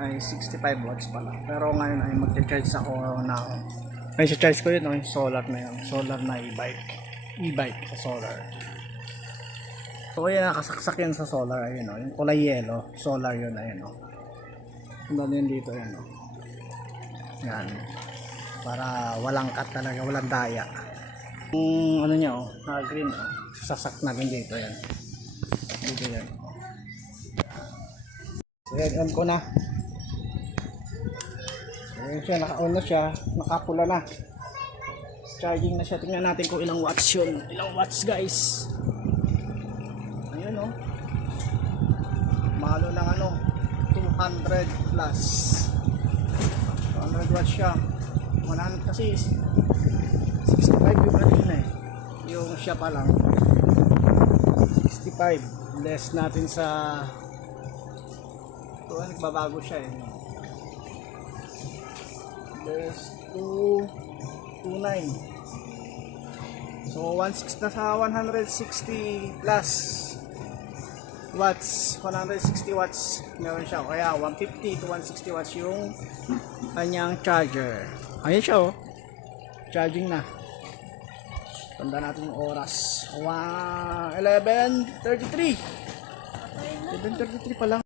ay 65 watts pala. Pero ngayon ay mag-charge ako ng may charge ko yun, yung solar na yun. Solar na e-bike sa solar. So ayan, nakasaksak yun sa solar. Ayun, yung kulay yellow, solar yun. Ayun, ano yun dito, yun. Yan, para walang cut talaga, walang daya. Yung ano niya, green, sasak namin dito. Yan, dito yan. So yan, on ko na. Ayun siya, naka-on na siya, nakapula na. Charging na siya. Tingnan natin kung ilang watts yun. Ilang watts, guys. Ayun, malo ng 200 plus. 200 watts siya. 100 kasi 65 yung kanina yung siya pa lang 65. Less natin sa ito, nagbabago siya less to 29. So 160 na sa 160 plus watts, 160 watts meron siya, kaya 150 to 160 watts yung kanyang charger. Ayun siya, charging na. Tanda natin yung oras, 11:33 pa lang.